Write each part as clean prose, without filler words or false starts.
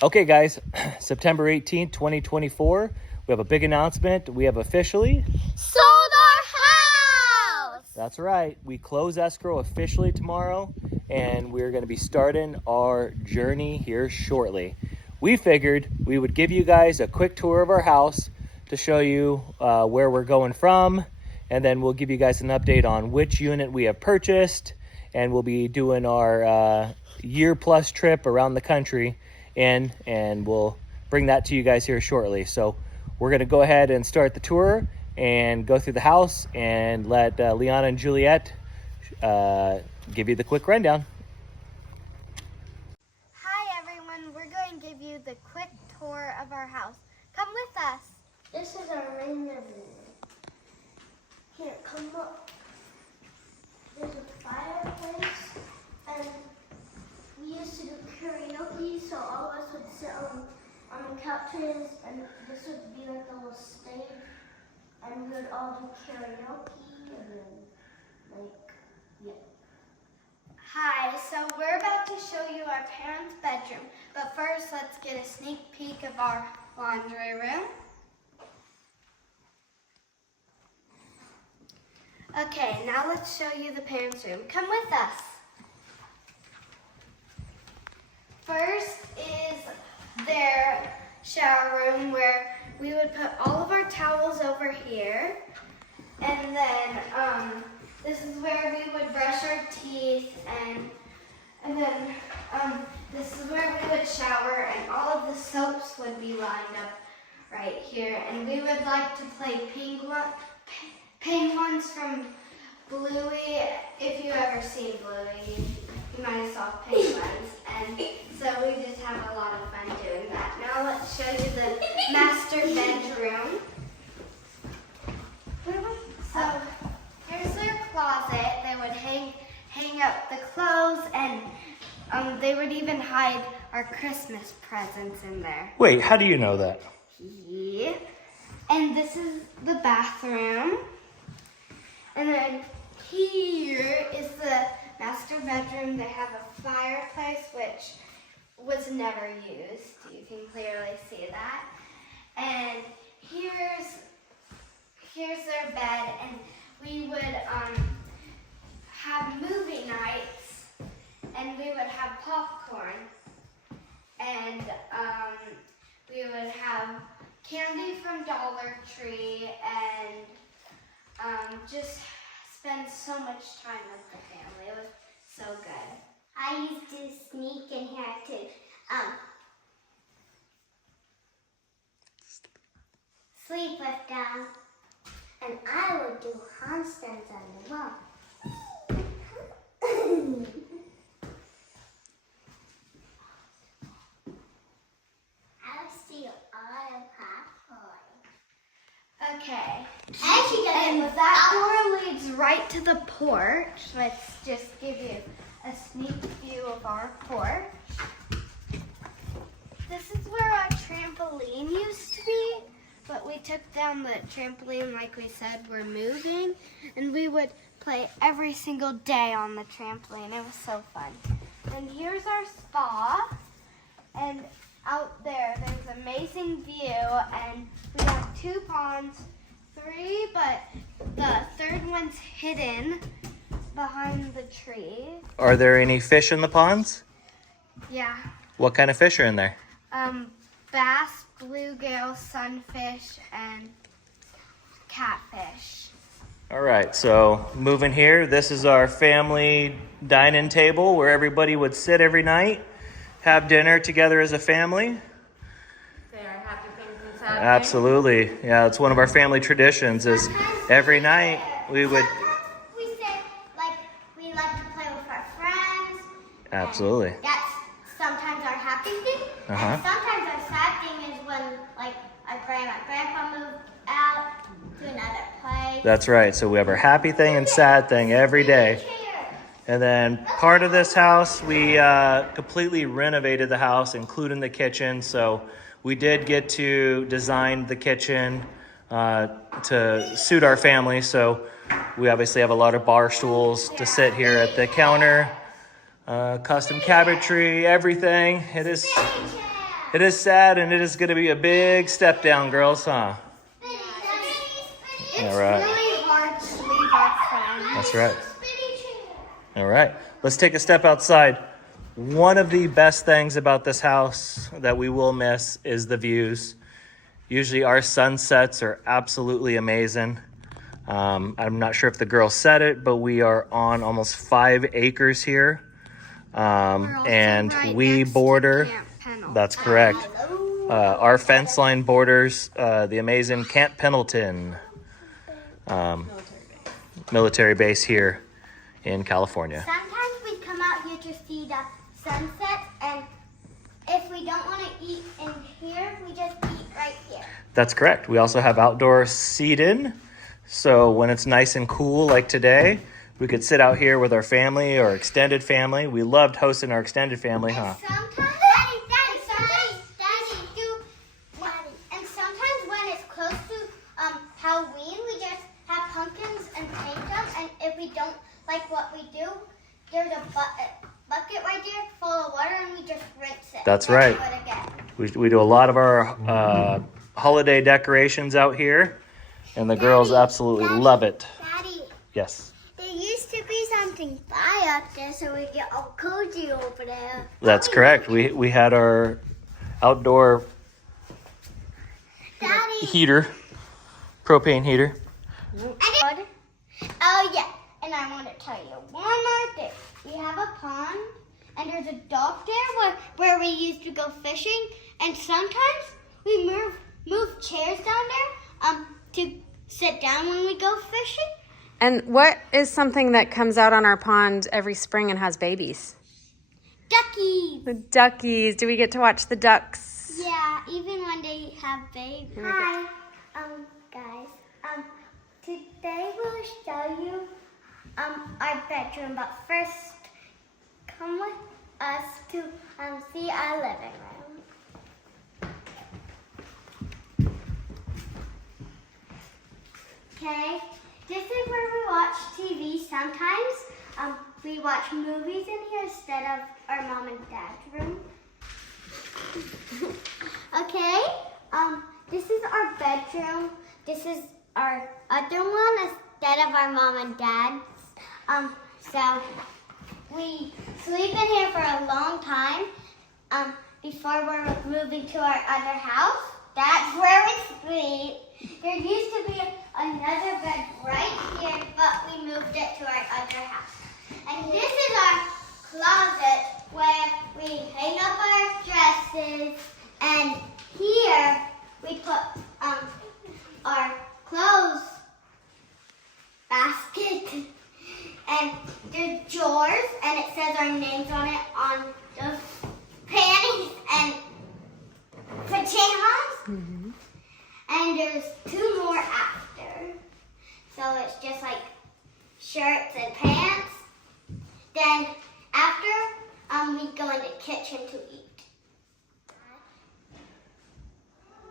Okay, guys, September 18th, 2024, we have a big announcement. We have officially sold our house! That's right. We close escrow officially tomorrow, and we're going to be starting our journey here shortly. We figured we would give you guys a quick tour of our house to show you where we're going from, and then we'll give you guys an update on which unit we have purchased, and we'll be doing our year-plus trip around the country, and we'll bring that to you guys here shortly. So we're going to go ahead and start the tour and go through the house and let Liana and Juliet give you the quick rundown. Hi everyone, we're going to give you the quick tour of our house. Come with us. This is our main living room. Here, come up. There's a fireplace, and we used to do karaoke, so all of us would sit on the couches, and this would be like a little stage, and we would all do karaoke, and then, yeah. Hi, so we're about to show you our parents' bedroom, but first let's get a sneak peek of our laundry room. Okay, now let's show you the parents' room. Come with us. First is their shower room where we would put all of our towels over here. And then this is where we would brush our teeth, and then this is where we would shower, and all of the soaps would be lined up right here. And we would like to play penguins from Bluey. If you've ever seen Bluey, you might have saw penguins. And so we just have a lot of fun doing that. Now let's show you the master bedroom. So here's their closet. They would hang up the clothes, and they would even hide our Christmas presents in there. Wait, how do you know that? Yeah. And this is the bathroom. And then here is the master bedroom. They have a fireplace, which was never used. You can clearly see that. And here's their bed, and we would have movie nights, and we would have popcorn, and we would have candy from Dollar Tree, and just spend so much time with the family. It was so good. I used to sneak in here to sleep with them, and I would do handstands on the wall. I would steal all of popcorn. Okay. And And that door leads right to the porch. Let's just give you a sneak view of our porch. This is where our trampoline used to be, but we took down the trampoline like we said we're moving, and we would play every single day on the trampoline. It was so fun. And here's our spa, and out there's an amazing view, and we have 2 ponds, 3, but the third one's hidden behind the tree. Are there any fish in the ponds? Yeah. What kind of fish are in there? Bass, bluegill, sunfish, and catfish. All right, so moving here, this is our family dining table where everybody would sit every night, have dinner together as a family. Say our happy things and sad things. Absolutely. Yeah, it's one of our family traditions is every night we would... We say, we like to play with our friends. Absolutely. That's sometimes our happy thing. And sometimes our sad thing is when, our grandpa moved out to another place. That's right. So we have our happy thing and sad thing every day. And then part of this house, we completely renovated the house, including the kitchen. So we did get to design the kitchen to suit our family. So we obviously have a lot of bar stools to sit here at the counter. Custom cabinetry, everything. It is It is sad, and it is going to be a big step down, girls, huh? It's All right. really hard to leave our friends. That's right. All right. Let's take a step outside. One of the best things about this house that we will miss is the views. Usually our sunsets are absolutely amazing. I'm not sure if the girl said it, but we are on almost 5 acres here. And we border, that's correct. Our fence line borders the amazing Camp Pendleton military base here in California. Sometimes we come out here to see the sunset, and if we don't want to eat in here, we just eat right here. That's correct. We also have outdoor seating. So when it's nice and cool like today, we could sit out here with our family or extended family. We loved hosting our extended family, huh? And sometimes when it's close to Halloween, we just have pumpkins and paint them. And if we don't like what we do, there's a bucket right there full of water, and we just rinse it. That's right. Do it again. We do a lot of our holiday decorations out here, and the girls absolutely love it. Daddy, Yes. there used to be something fire up there, so we get all cozy over there. That's correct. We had our outdoor Daddy. heater, propane heater. Oh yeah, and I want to tell you one more thing. We have a pond, and there's a dock there where we used to go fishing, and sometimes we move chairs down there to sit down when we go fishing. And what is something that comes out on our pond every spring and has babies? Duckies. The duckies. Do we get to watch the ducks? Yeah, even when they have babies. Hi, guys. Today we'll show you our bedroom, but first come with us to see our living room. Okay, this is where we watch TV sometimes. We watch movies in here instead of our mom and dad's room. Okay, this is our bedroom. This is our other one instead of our mom and dad's. So we sleep in here for a long time before we're moving to our other house. That's where we sleep. There used to be another bed right here, but we moved it to our other house. And this is our closet where we hang up our dresses, and here we put our clothes basket, and there's drawers, and it says our names on it on the panties and pajamas. Mm-hmm. And there's 2 more after. So it's just like shirts and pants. Then after, we go in the kitchen to eat.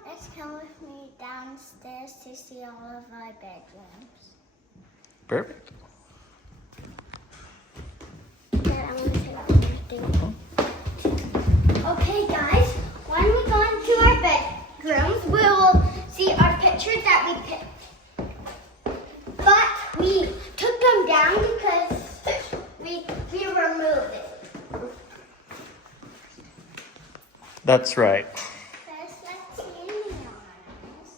Let's come with me downstairs to see all of our bedrooms. Perfect. Okay, guys, when we go into our bedrooms, we will see our pictures that we picked. But we took them down because we removed it. That's right. First, let's see Leona's.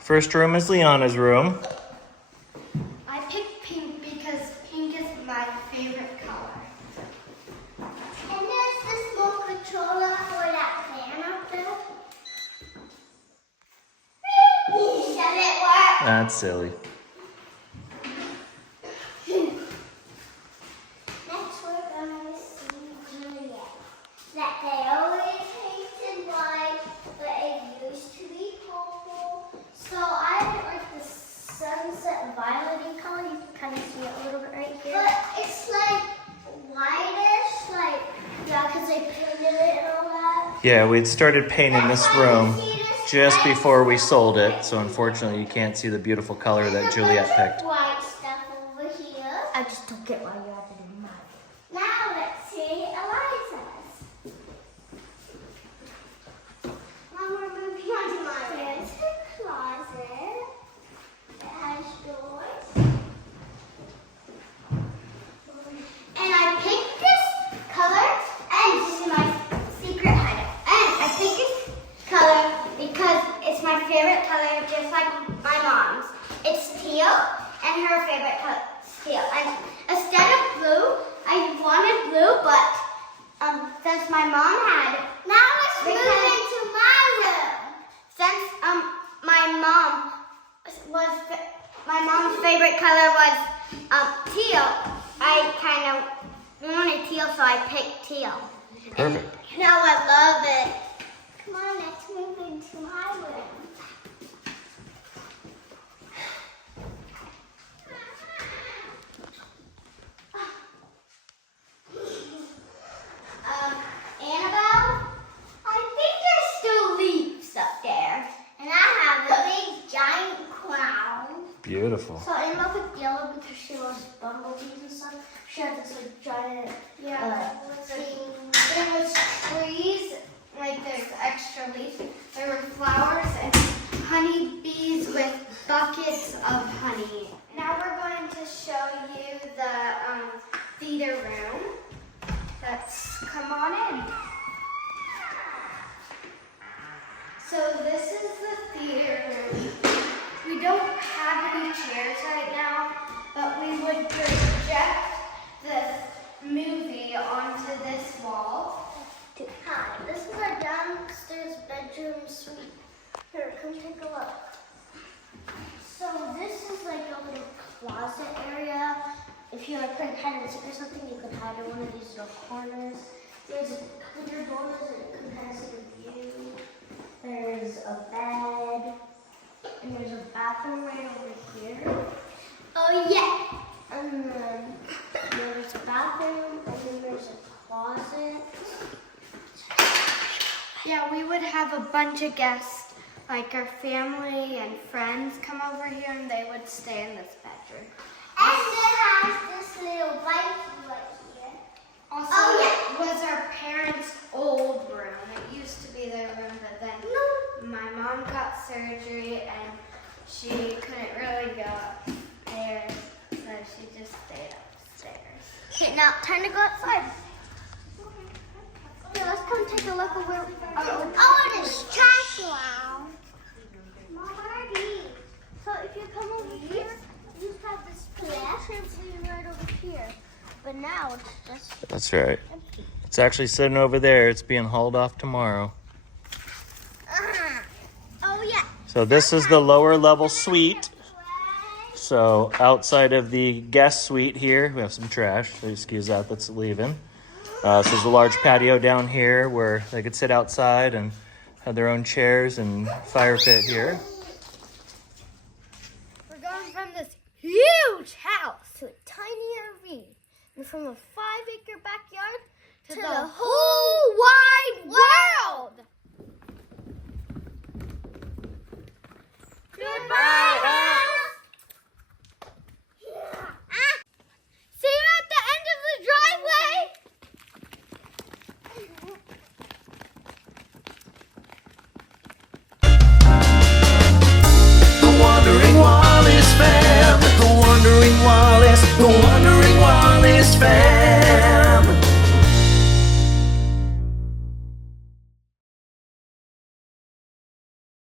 First room is Liana's room. I picked pink because pink is my favorite color. And there's this little controller for that fan up there. Does it work? That's silly. Next we're going to see Juliet. That they always painted white, but it used to be purple. So I didn't like the sunset violet color. You can kind of see it a little bit right here. But it's like whitish, like, yeah, because they painted it and all that. Yeah, we'd started painting this room just before we sold it, so unfortunately you can't see the beautiful color that Juliet picked. White stuff over here. I just took it while you had it in mind. Now let's see Eliza's. color was teal. I kind of wanted teal, so I picked teal. Perfect. And now I love it. Come on, let's move into my room. Annabelle, I think there's still leaves up there. And I have a big giant crown. Beautiful. So Annabelle picked yellow because she loves bumblebees and stuff. She had this like giant thing. There was trees, like there's extra leaves. There were flowers and honeybees with buckets of honey. Now we're going to show you the theater room. Let's come on in. So this is the theater room. We don't have any chairs right now, but we would project the movie onto this wall. Hi, this is our downstairs bedroom suite. Here, come take a look. So this is like a little closet area. If you like playing hide and seek or something, you could hide in one of these little corners. There's clear doors and it can kind of see the view. There's a bed. And there's a bathroom right over here. Oh yeah. And then there's a bathroom, and then there's a closet. Yeah, we would have a bunch of guests, like our family and friends come over here and they would stay in this bedroom. And it has this little bike right here. Also, was our parents' old room. It used to be their room, but then my mom got surgery and she couldn't really go upstairs, so she just stayed upstairs. Okay, now time to go outside. Okay, let's come take a look at where we are. Oh, this trash now. Mom, what are these? So if you come over here, you have this trampoline right over here. But now it's just That's right. empty. It's actually sitting over there. It's being hauled off tomorrow. Oh yeah. So this is the lower level suite. So outside of the guest suite here, we have some trash. So excuse that, that's leaving. So there's a large patio down here where they could sit outside and have their own chairs and fire pit here. We're going from this huge house To a tiny RV. And from a 5-acre backyard to the whole wide world. Goodbye, house. See you at the end of the driveway. The Wandering Wallace fam. The Wandering Wallace. The Wandering Wallace fam.